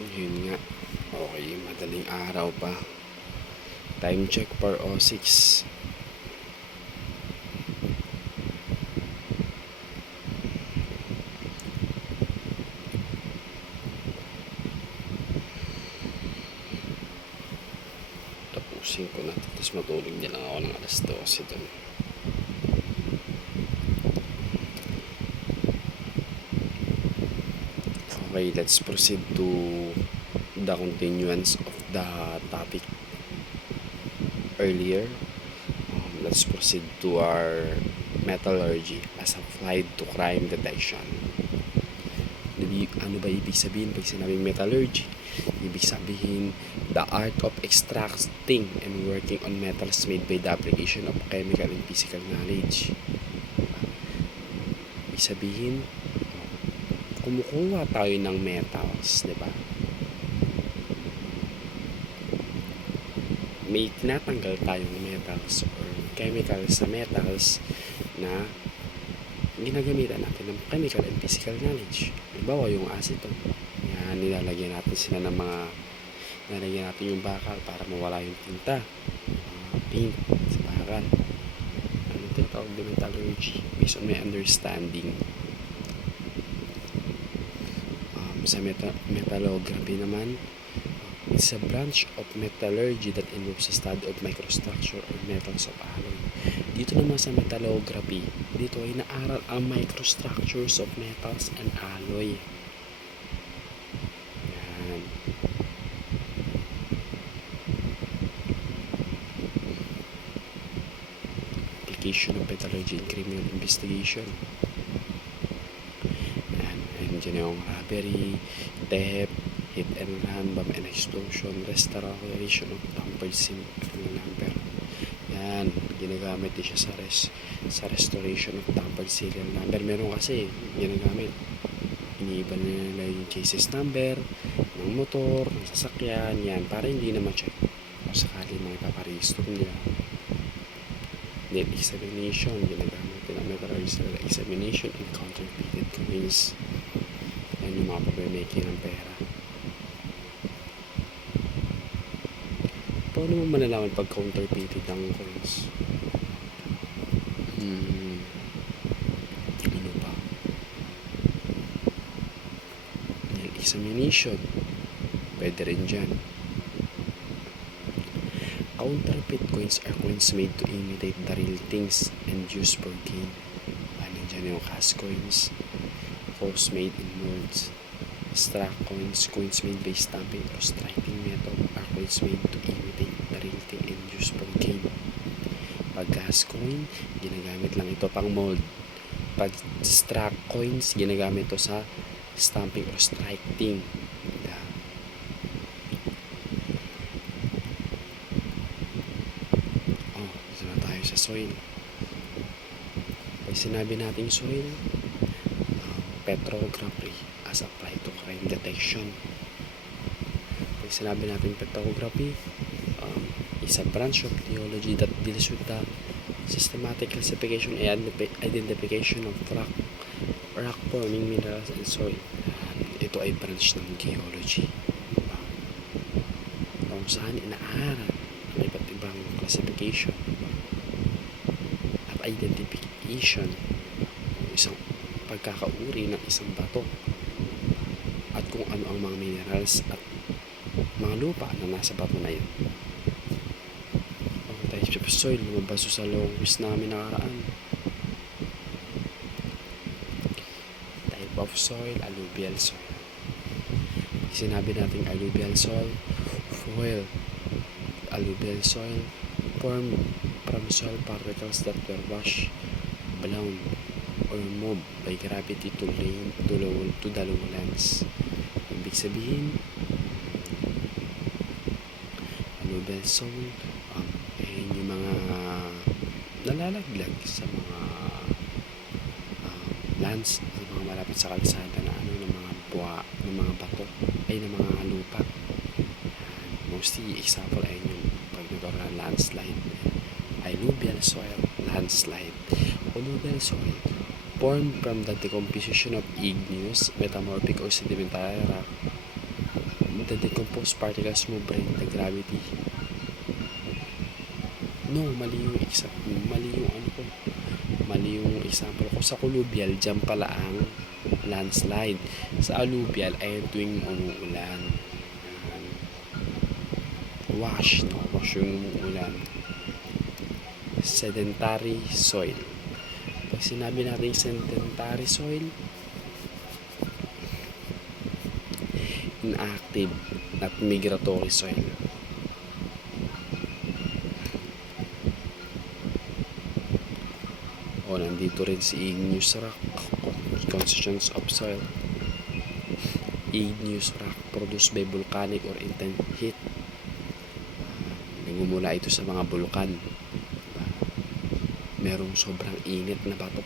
Yun nga. Okay, madaling araw pa. Time check 4:06. Tapusin ko na. Tapos matulog din lang ako ng alas 12 dun. Okay, let's proceed to the continuance of the topic earlier. Let's proceed to our metallurgy as applied to crime detection. Ano ba ibig sabihin pag sinabing metallurgy? Ibig sabihin, the art of extracting and working on metals made by the application of chemical and physical knowledge. Ibig sabihin, kumukuha tayo ng metals, di ba? May tinatanggal tayong metals or chemicals sa metals na ginagamitan natin ng chemical and physical knowledge. Halimbawa, yung acetone. Yan, nilalagyan natin sila ng mga nilalagyan natin yung bakal para mawala yung tinta. Paint sa bakal. Ano tinatawag din metallurgy? Based on my understanding. Sa metallography naman, it's a branch of metallurgy that involves the study of microstructure or metals of alloy. Dito naman sa metallography, dito ay naaral ang microstructures of metals and alloy. Yan. Application of metallurgy in criminal investigation. Diyan yung robbery, theft, hit and run, bomb and explosion, restoration of tampered SIM number. Yan, ginagamit din siya sa restoration of tampered serial number. Meron kasi ginagamit. Iniiba nila yung cases number ng motor, ng sasakyan, yan, para hindi na ma-check. O sakali mga ipaparehistro nila. Net examination, ginagamit din ang metallurgical examination and counterfeited coins. Yan yung mga pag-making ng pera. Paano mo malalaman pag counterfeited ang coins? Ano ba? Yan, examination. Pwede rin dyan. Counterfeit coins are coins made to imitate the real things and used for gain. Dyan yung cash coins. False made in molds. Struck coins, coins made by stamping or striking method are coins made to imitate the real thing and used for gain. Pag gas coin, ginagamit lang ito pang mold. Pag struck coins, ginagamit ito sa stamping or striking. Dito na tayo sa soil. Pag sinabi nating soil, petrography as applied to crime detection. Pag sinabi natin petrography, is a branch of geology that deals with the systematic classification and identification of rock forming minerals and soil. Ito ay branch ng geology. Kung saan inaaral ang iba't ibang classification at identification ng isang pagkakauri ng isang bato at kung ano ang mga minerals at mga lupa na nasa bato na yun. Types of soil, lumabas sa long quiz namin nakaraan. Type of soil, alluvial soil. Sinabi natin alluvial soil, soil, alluvial soil formed from soil particles that were washed, blown, or moved by gravity to the lowlands. Ibig sabihin, alluvial soil, yung mga nalalaglag sa mga lands, sa mga malapit sa kalsada na ng mga buwa, ng mga bato, ay ng mga lupa. Mostly example ay yung pag nagkaroon ng landslide, alluvial soil, landslide. Alluvial soil formed from the decomposition of igneous, metamorphic or sedimentary rock the decomposed particles move by the gravity. No, mali yung example ko. Sa colluvial, dyan pala ang landslide. Sa alluvial ay tuwing umuulan. Yan. Wash yung umuulan. Sedentary soil. Pag sinabi natin sedentary soil, inactive at migratory soil. O, nandito rin si igneous rock, constituents of soil. Igneous rock produced by volcanic or intense heat. Nagmumula ito sa mga bulkan. Merong sobrang init na bato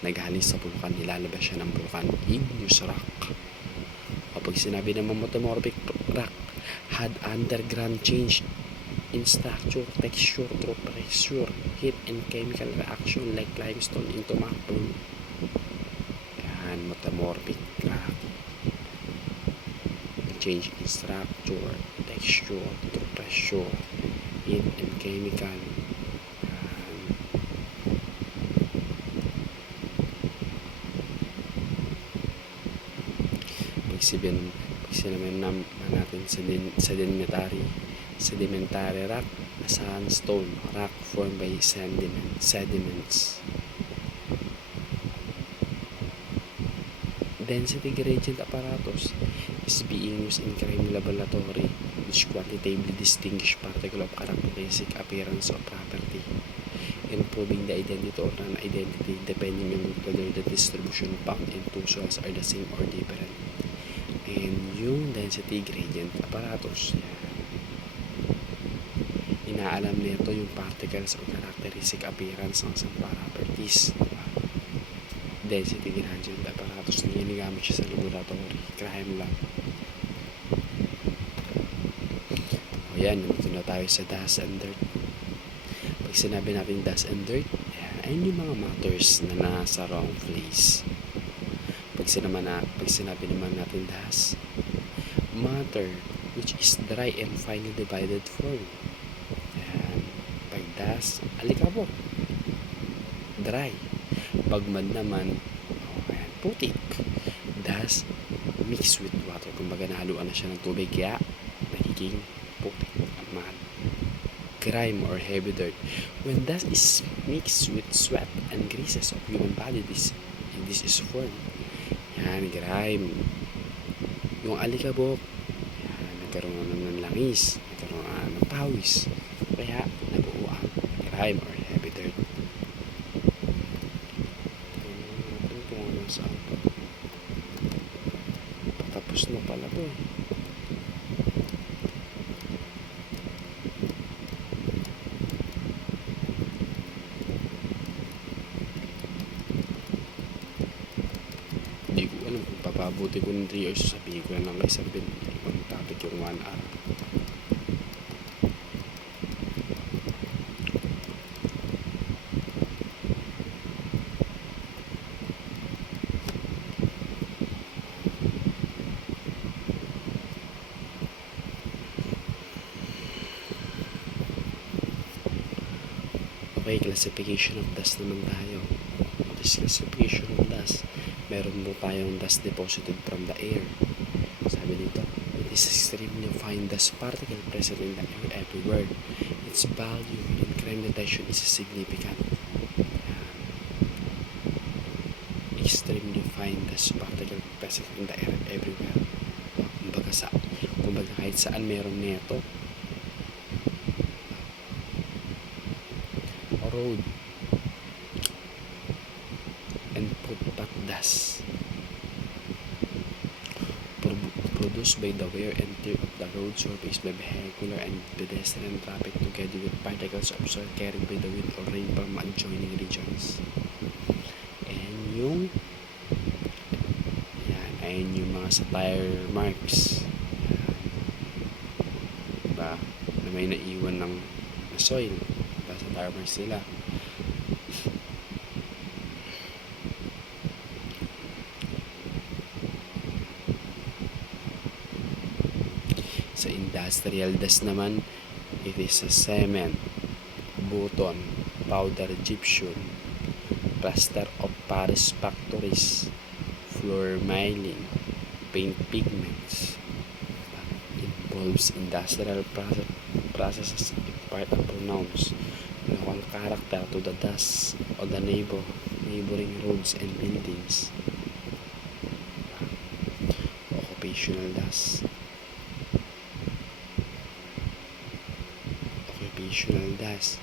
nagaling sa bulkan, nilalabas siya ng bulkan. Igneous rock. Kapag sinabi naman metamorphic rock, had underground change in structure, texture, through pressure, heat, and chemical reaction like limestone into marble. Yan, metamorphic rock. Change in structure, texture, through pressure, heat, and chemical. Pag sinabi natin sedimentary rock, sandstone rock formed by sediments. Density gradient apparatus is being used in crime laboratory, which quantitatively distinguish particle of characteristic appearance or property, improving the identity or non-identity depending on whether the distribution found in two soils are the same or different. And yung density gradient apparatus, inaalam nito yung particles or characteristic appearance ng isang properties. Density gradient apparatus na ginagamit siya sa laboratory, crime lab. O yan, nandito na tayo sa dust and dirt. Pag sinabi natin dust and dirt, ayun yung mga matters na nasa wrong place. Pag sinabi naman natin dust, matter which is dry and finely divided form. Ayan. Pag dust, alikabok, dry. Pag mud naman, ayan, putik. Dust mixed with water, kumbaga nahaluan na siya ng tubig, kaya nagiging putik at mud. Grime or heavy dirt, when dust is mixed with sweat and greases of human body, this is formed. Yan, grime. Yung alikabok, yan, nagkaroon ng langis, nagkaroon ng pawis, kaya nabuo ang grime or heavy dirt. Patapos na pala to. Hindi ko alam kung papabuti ko ng 3 hours, sabihin ko na lang isang topic yung 1 hour. Okay, classification of dust naman tayo. This classification of dust, meron mo tayong dust deposited from the air. Sabi dito, it is extremely fine dust particle present in the air everywhere. Its value in crime detection is significant. Extremely fine dust particle present in the air everywhere. Kumbaga kahit saan meron neto. Road and footpath dust produced by the wear and tear of the road surface by vehicular and pedestrian traffic together with particles of soil carried by the wind or rain from adjoining regions. And yung ayun yung mga sa tire marks, diba, na may naiwan ng soil sa tire marks nila. Sa industrial dust naman, it is a cement, buton, powder gypsum, plaster of Paris factories, floor miling, paint pigments. Involves industrial processes impart and pronounce local character to the dust of the neighboring roads and buildings. Occupational dust. Occupational dust.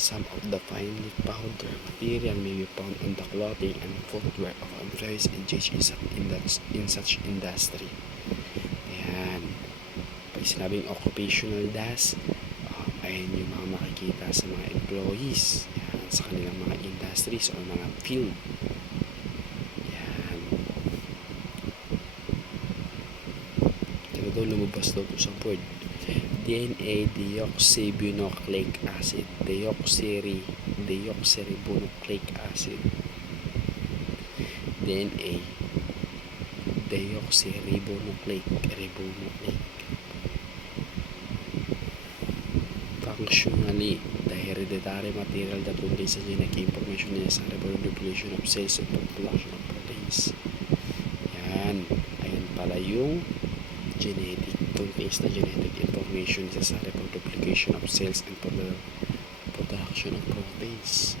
Some of the finely powdered material may be found on the clothing and footwear of employees engaged in such industry. Ayan. Pag sinabing occupational dust, ayan yung mga makikita sa mga employees. Ayan, sa kanilang mga industries o mga field. Ayan. Kaya daw lumabas daw sa board. DNA deoxyribonucleic acid, deoxyribonucleic acid, DNA deoxyribonucleic functionally the hereditary material that contains the genetic information necessary for the reproduction of cells and for production of proteins. Yan, ayan pala yung genetic, contains the genetic information necessary for duplication of cells and for the production of proteins.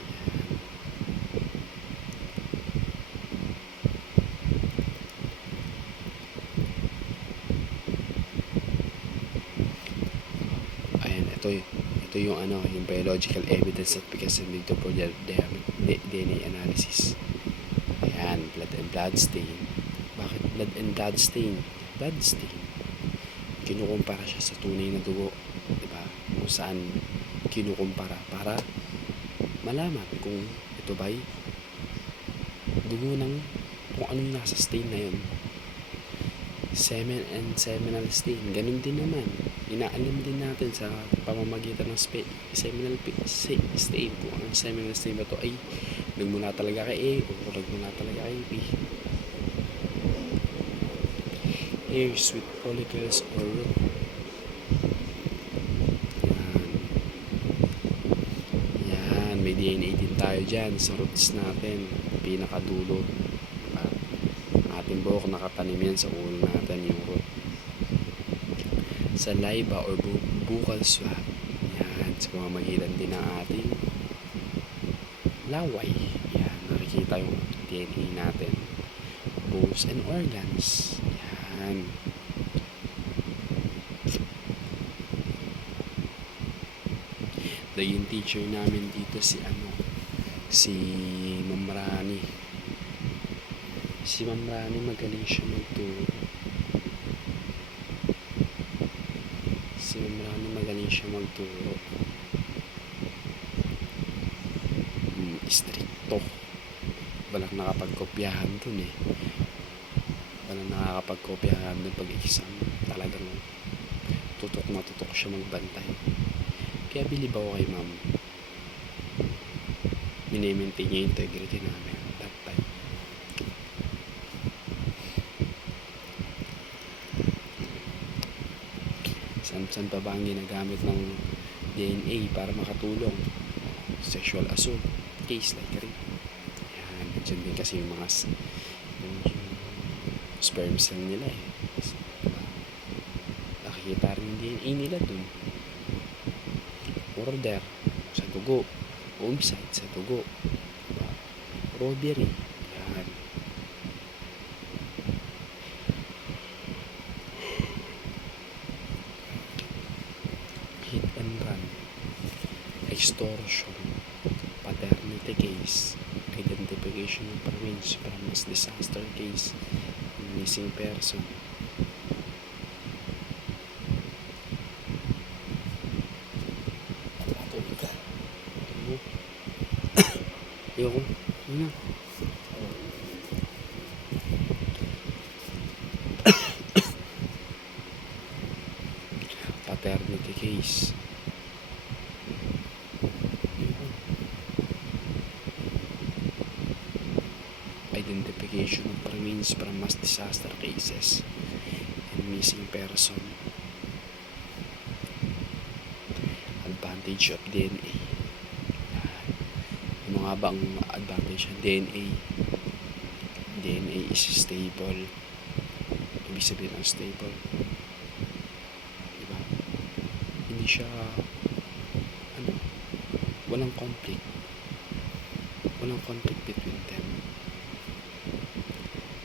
Ayan, ito yung yung biological evidence that becomes needed for the DNA analysis. Ayan, blood and blood stain. Bakit blood and blood stain? Blood stain, kinukumpara siya sa tunay na dugo, diba? Kung saan kinukumpara para malaman kung ito ba'y dugo ng kung ano yung nasa stain na yun. Semen and seminal stain, ganun din naman. Inaalam din natin sa pamamagitan ng seminal stain kung ang seminal stain ba ito ay nagmula talaga kay A o nagmula talaga kay B. Hairs with follicles or root. Yan, may DNA din tayo dyan sa roots natin, pinakadulo. Ating buhok nakatanim yan sa ulo natin, yung root. Saliva or buccal swab, yan, sa pamamagitan din ng ating laway. Yan, nakikita yung DNA natin. Bones and organs. Yan. Yung teacher namin dito si Ma'am Rani. Si Ma'am Rani magaling siya magturo. Stricto. Walang nakapagkopyahan dun eh. Walang nakakapagkopyahan dun pag exam. Talagang tutok na tutok siya magbantay. Kaya bilib ako kay ma'am. Minimaintain niya yung integrity namin that time. San pa ba ang ginagamit ng DNA para makatulong? Sexual assault case like rape. Yan, dyan din kasi yung mga yung sperm cell nila eh. Diba? Nakikita rin yung DNA nila dun. Order sa dugo, oocyte sa dugo, diba? Robbery. Yan. Hit and run, extortion, paternity case, identification of parents from mass disaster case, missing person. Ayoko. Ano? Paternity case. Identification identification of remains from mass disaster cases and missing person. Advantage of DNA. Ano nga ba ang advantage ng DNA? DNA is stable. Ibig sabihin ang stable. Diba? Hindi siya, walang conflict. Walang conflict between them.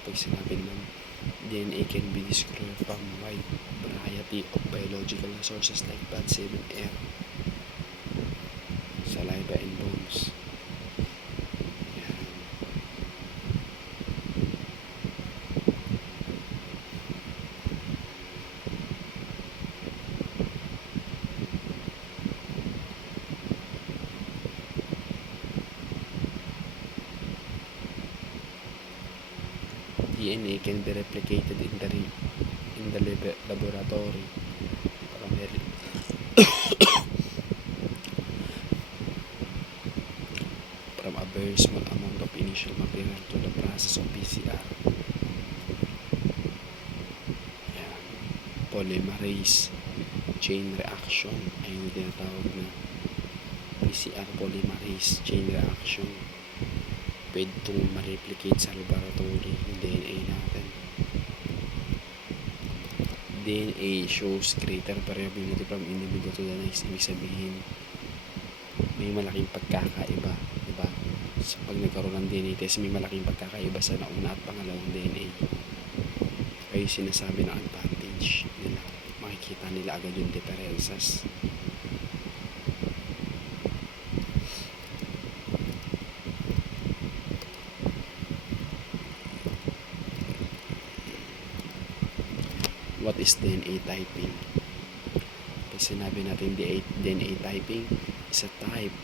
Pag sinabi naman, DNA can be described from wide variety of biological sources like blood, semen, air, saliva, and bones. DNA can be replicated in the laboratory from a very small amount of initial material to the process of PCR. Ayan. Polymerase chain reaction ay yung tinatawag na PCR polymerase chain reaction. Pwede itong ma-replicate sa laboratory yung DNA natin. DNA shows greater variability from individual to the next. Ibig sabihin, may malaking pagkakaiba, diba? So, pag nagkaroon ng DNA test, may malaking pagkakaiba sa nauna at pangalawang DNA. Kaya sinasabi ng advantage nila. Makikita nila agad yung differences. What is DNA typing? Pag sinabi natin DNA typing is a type.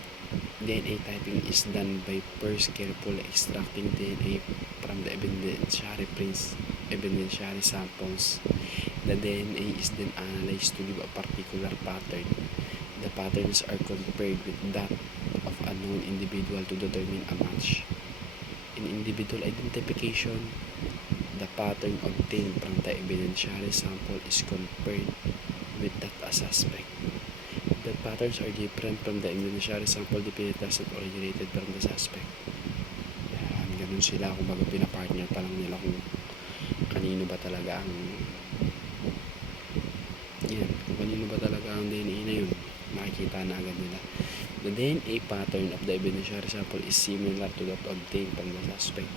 DNA typing is done by first carefully extracting DNA from the evidentiary samples. The DNA is then analyzed to give a particular pattern. The patterns are compared with that of a known individual to determine a match. In individual identification, the pattern obtained from the evidentiary sample is compared with that a suspect. The patterns are different from the evidentiary sample depending that originated from the suspect. Yan, ganun sila. Kung baga pinapartner pa lang nila kung kanino ba talaga ang DNA na yun. Makikita na agad nila. The DNA pattern of the evidentiary sample is similar to that obtained from the suspect.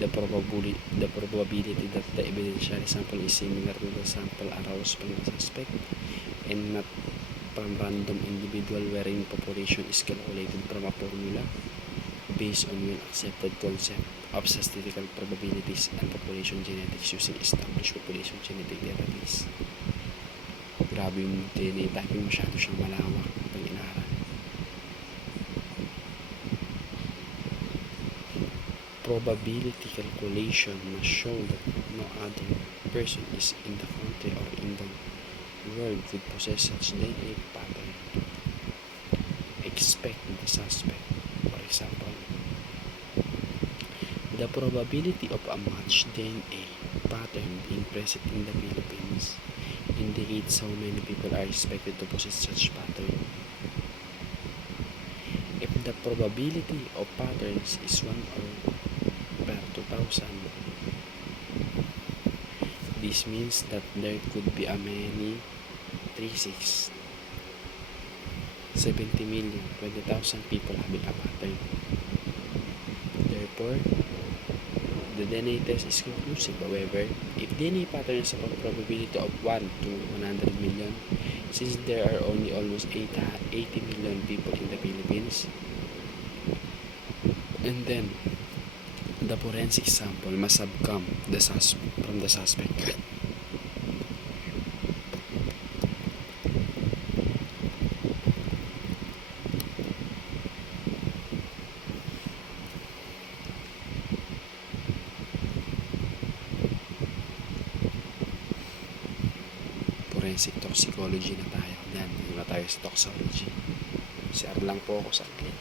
The probability that the evidentiary sample is similar to the sample aroused from the suspect and not from random individual wherein population is calculated from a formula based on well-accepted concept of statistical probabilities and population genetics using established population genetic database. Grabe yung DNA typing, masyado siyang malawak pag inaral. Probability calculation must show that no other person is in the country or in the world would possess such DNA pattern. Expect the suspect. For example, the probability of a matched DNA pattern being present in the Philippines indicates how many people are expected to possess such pattern. If the probability of patterns is 1 or per 2,000, this means that there could be a many 36 70 million 20,000 people having a pattern. Therefore, the DNA test is conclusive. However, if DNA pattern has a probability of 1 to 100 million, since there are only almost 80 million people in the Philippines, and then the forensic sample must have come from the suspect. Forensic toxicology na tayo. Yan, hindi na tayo sa toxology. CR lang po ako sa akin.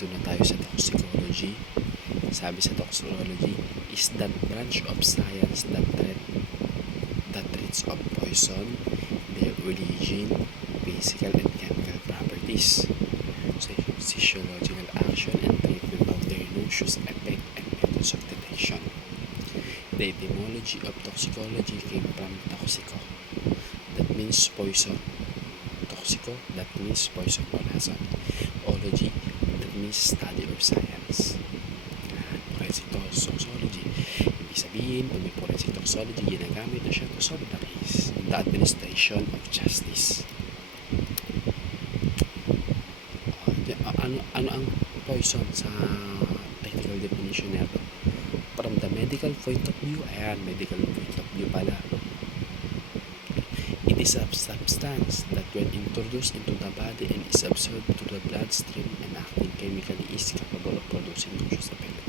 Dito na tayo sa toxicology. Sabi sa toxicology is that branch of science that treats of poison, their origin, physical and chemical properties, physiological action and treatment of their noxious effect and methods of detection. The etymology of toxicology came from toxico, that means poison. Toxico, that means poison or lason. Ology, that means study or science. Forensic toxicology, ibig sabihin, pag may forensic toxicology, ginagamit na siya to solve the case in the administration of justice. Ano ang poison sa technical definition nito? From the medical point of view, medical point of view pala. It is a substance that when introduced into the body and is absorbed to the bloodstream and acting chemically is capable of producing noxious effect.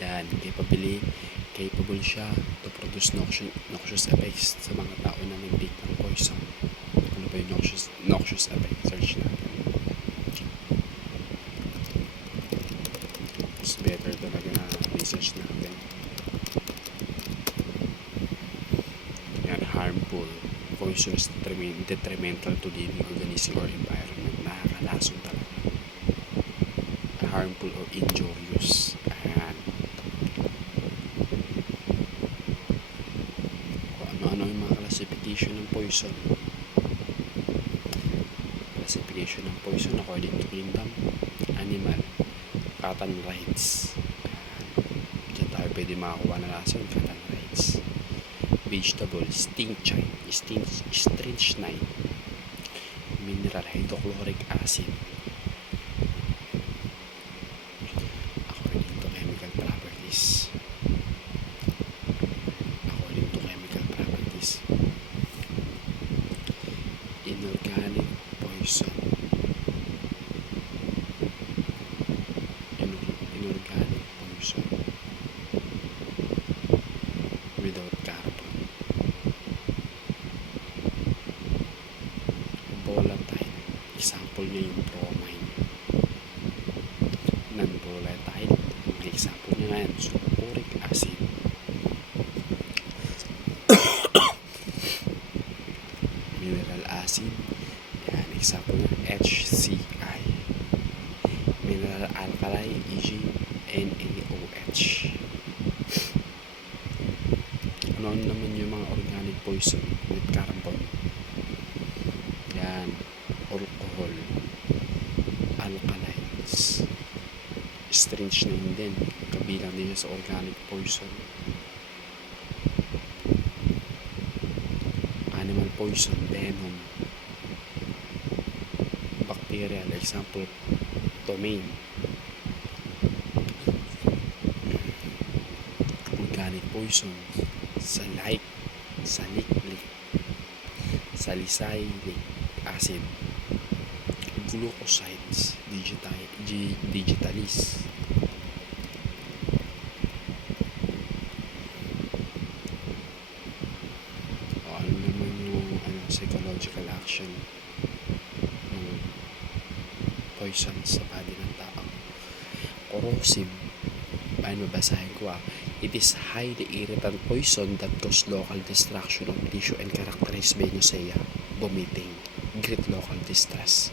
Yan, capable siya to produce noxious effects sa mga tao na nag-take ng poison. Ano ba yung noxious effect? Search natin. It's better talaga na research natin. Yan, harmful, poisonous, detrimental to living organism or environment. Nakakalason talaga. Harmful or injurious. Ayan. Ano yung mga classification ng poison? Classification ng poison according to kingdom, animal, cat and rights. Diyan tayo pwede makakuha na lason, cat and rights. Vegetable, strychnine, mineral, hydrochloric acid. According to chemical properties. Inorganic poison. Inorganic poison without carbon. Volatile. Example niya yung bromine. Non-volatile. Ang example niya nga yan, sulfuric acid. Mineral acid. Yan, example niya, HCl. Mineral alkali, e.g. NaOH. Ano naman yung mga organic poison with carbon? Yan, alcohol, alkalides, strychnine din, kabilang din sa organic poison. Animal poison, venom, bacterial, example, domain. Organic poison, salicylic acid, glucosides, digitalis. Ano naman yung psychological action ng poison sa body ng tao? Corrosive. Ayun, babasahin ko It is highly irritant poison that cause local destruction of tissue and characterized by nausea, vomiting, great local distress.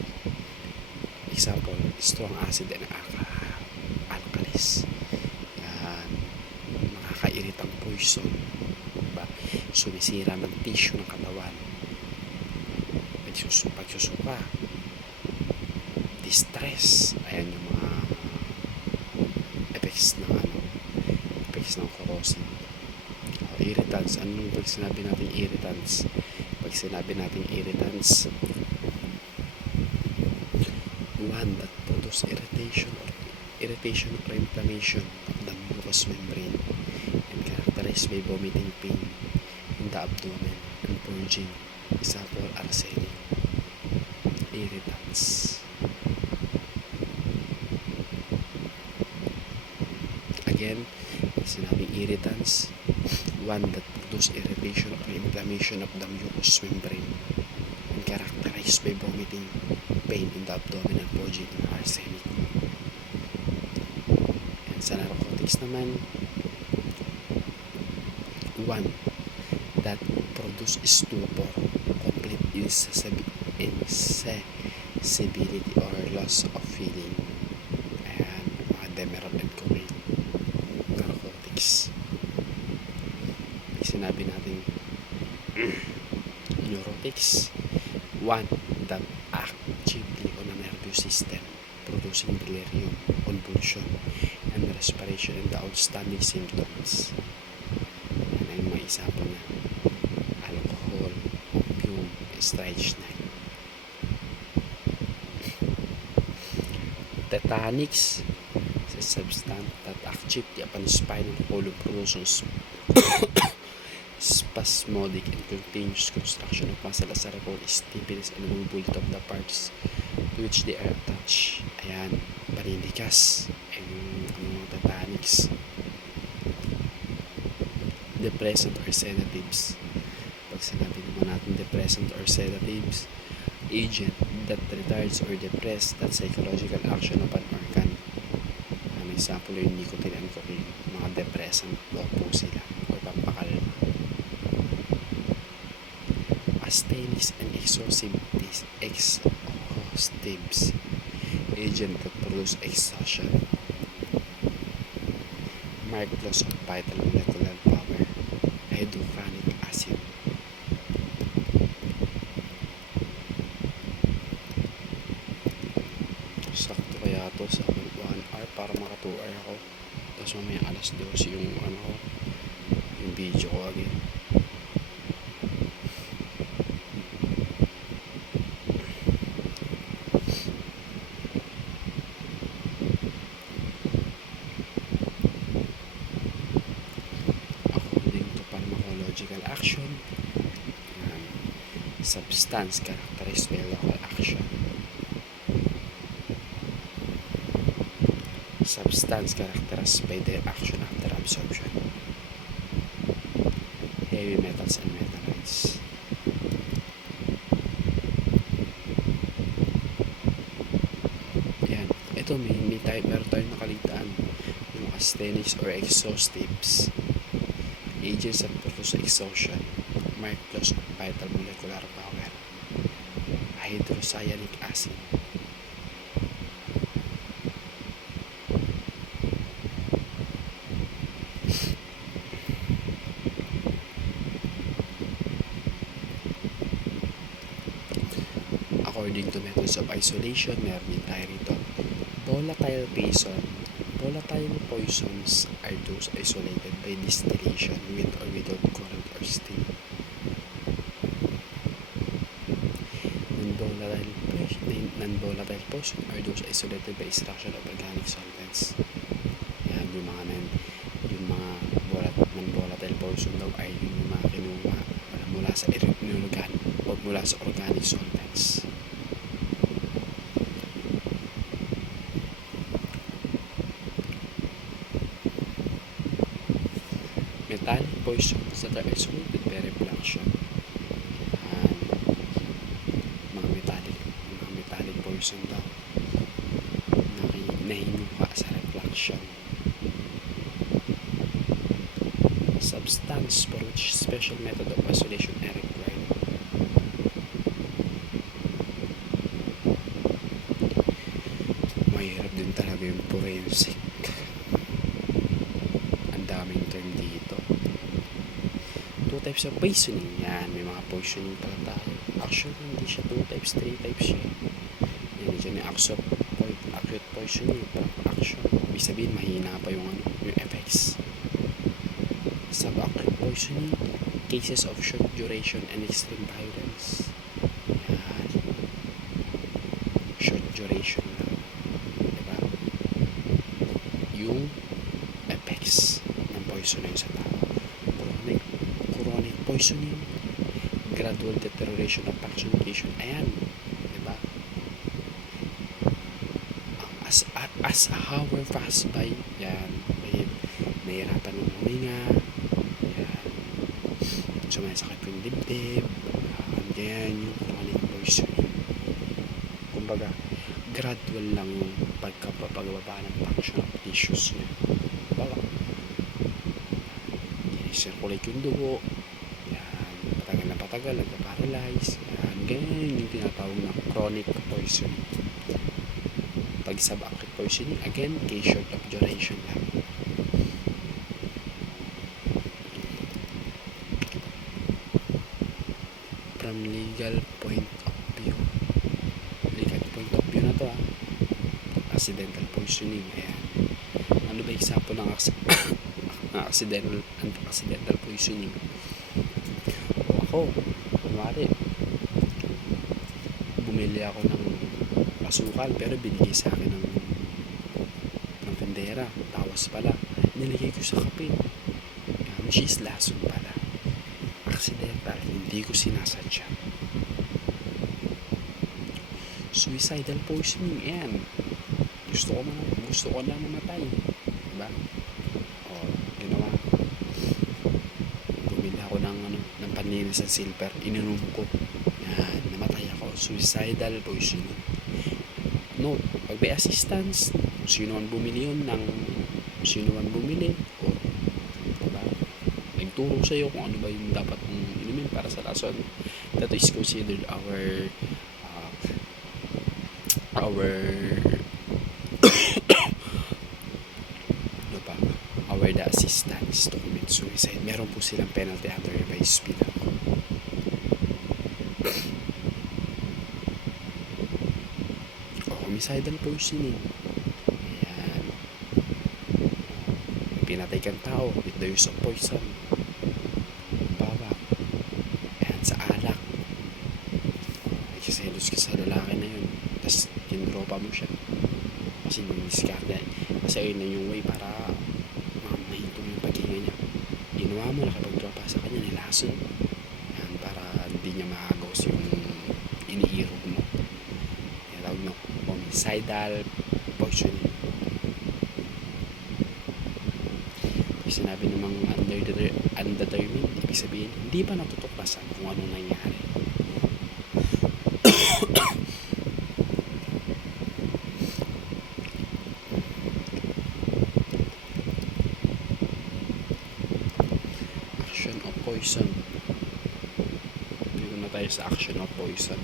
Example, strong acid and alkalis. Yan, nakakairitang poison. Diba? Sumisira ng tissue ng katawan. Pagsusuka, distress. Ayan yung mga effects ng corrosive. Irritants. Anong pag sinabi natin irritants? Pag sinabi natin irritants, one that produce irritation or inflammation of the mucous membrane and characterized by vomiting, pain in the abdomen and purging. Example, arsenic. Irritants. Again, sinabing irritants, one that produce irritation or inflammation of the mucous membrane and characterized by vomiting, pain in the abdominal purging and arsenic. And sa narcotics naman, one that produce stupor, complete insensibility or loss of feeling. Ayan, mga Demerol and cocaine. Narcotics. Sinabi natin neurotics. One that actively on the nervous system, producing delirium, convulsion, and respiration and the outstanding symptoms. Yan ay mga example na alcohol, opium, strychnine. Tetanics is a substance that actively upon spinal column produces spasmodic and continuous contraction of muscle as a result of stiffness and mobility of the parts to which they are attached. Ayan, paninikas ang tetanics. Depressant or sedatives. Pag sinabi naman natin depressant or sedatives, agent that retards or depress that psychological action of an organ. Ang example yung nicotine and cocaine, mga depressant daw po sila o pampakalma. Asthenics and exhaustives, agent that produce exhaustion, marked loss of vital molecular power, hydrochloric acid. Sakto kaya to sa 1 hour para maka 2 hour ako. Tapos mamaya alas 12 yung yung video ko again. Action, substance characterized by local action. Substance characterized by their action after absorption. Heavy metals and metalloids. Yan. Ito meron tayong nakalitaan. Yung asthenics or exhaustives. Agents that produce exhaustion, marked loss of vital molecular power, hydrocyanic acid. According to methods of isolation, meron din tayo rito. Volatile poisons are those isolated by distillation with or without current or steam. Non-volatile poison are those isolated by extraction of organic solvents. Yan, yung mga non-volatile poison daw ay yung mga kinuha mula sa organic solvents. Metallic poisons that are isolated by reflection. Mga metallic poison daw na hinuha sa reflection. Substance for which special method of isolation are required. Mahirap din talaga yung forensic. Ang daming term dito. 2 types of poisoning. Yan, may mga poisoning pala tayo. Actually, hindi siya 2 types, 3 types siya. Yan, dyan yung acute poisoning, action. Ibig sabihin, mahina pa yung effects. Subacute poisoning, cases of short duration and extreme violence. Yan. Short duration lang. Diba? Yung effects ng poisoning sa tao. Chronic poisoning, gradual deterioration of functionation. Ayan, diba? As a hour pass by, yan, mahirapan ng huminga, yan, sumasakit yung dibdib, Yan yung chronic poisoning. Kumbaga, gradual lang yung pagbaba ng function of tissues niya. Kumbaga, circulate yung dugo, yan, patagal, nagpa-paralyze, yan, ganyan yung tinatawag na chronic poisoning. Pag subacute poisoning, again, case short of duration lang. From legal point of view na to accidental poisoning, ayan. Ano ba example ng accidental poisoning? O ako, kunwari, bumili ako ng asukal pero binigay sa akin ng tindera, tawas pala, nilagay ko sa kape, which is lason pala, accidental, hindi ko sinasadya. Suicidal poisoning, yan, gusto ko na mamatay, diba? O ginawa, bumili ako ng panlinis ng silver, ininom ko, yan, namatay ako. Suicidal poisoning. Note, pag may assistance, sino man bumili o diba, nagturo sa'yo kung ano ba yung dapat mong inumin para sa lason, that is considered our the assistance to commit suicide. Meron po silang penalty under revised penal. Homicidal poisoning, ayan, pinatay kang tao with the use of poison, bawa, ayan, sa alak, nagsiselos ka sa lalaki na yun, tapos kinropa mo siya kasi discard kasi ayun na yung way para mahintong yung paghinga niya. Ginawa mo, nakipagtropa sa kanya, nilason, yan, para hindi niya maagos yung iniirog mo. Yan tawag nyo homicidal poisoning. Pag sinabi namang undetermined, ibig sabihin hindi pa natutuklasan kung anong nangyari. Poison. Dito na tayo sa action of poison.